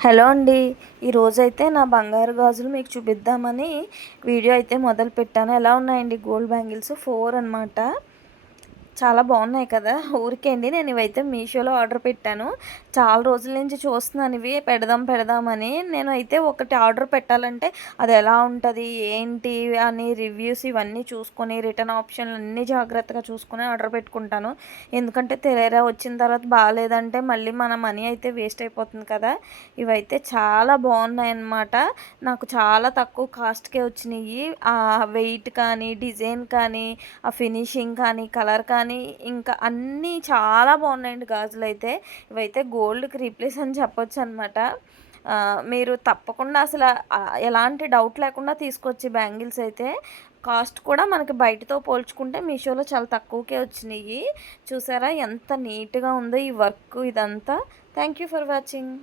Hello అండి. ఈరోజైతే నా బంగారు గాజులు మీకు చూపిద్దామని వీడియో అయితే మొదలుపెట్టాను. ఎలా ఉన్నాయండి గోల్డ్ బ్యాంగిల్స్ 4 అనమాట. చాలా బాగున్నాయి కదా! ఊరికే అండి నేను ఇవైతే మీషోలో ఆర్డర్ పెట్టాను. చాలా రోజుల నుంచి చూస్తున్నాను ఇవి పెడదామని. నేనైతే ఒకటి ఆర్డర్ పెట్టాలంటే అది ఎలా ఉంటది, ఏంటి అని రివ్యూస్ ఇవన్నీ చూసుకొని రిటర్న్ ఆప్షన్లు అన్నీ జాగ్రత్తగా చూసుకొని ఆర్డర్ పెట్టుకుంటాను. ఎందుకంటే తీరా వచ్చిన తర్వాత బాలేదంటే మళ్ళీ మన మనీ అయితే వేస్ట్ అయిపోతుంది కదా! ఇవైతే చాలా బాగున్నాయన్నమాట. నాకు చాలా తక్కువ కాస్ట్‌కే వచ్చినియి. వెయిట్ కానీ, డిజైన్ కానీ, ఆ ఫినిషింగ్ కానీ, కలర్ కానీ ఇంకా అన్నీ చాలా బాగున్నాయండి గాజులైతే. ఇవైతే గోల్డ్‌కి రీప్లేస్ అని చెప్పొచ్చనమాట. మీరు తప్పకుండా అసల ఎలాంటి డౌట్ లేకుండా తీసుకోవచ్చు ఈ బ్యాంగిల్స్ అయితే. కాస్ట్ కూడా మనకి బయటతో పోల్చుకుంటే మీషోలో చాలా తక్కువకే వచ్చినియి. చూసారా ఎంత నీట్‌గా ఉందో ఈ వర్క్ ఇదంతా. Thank you for watching.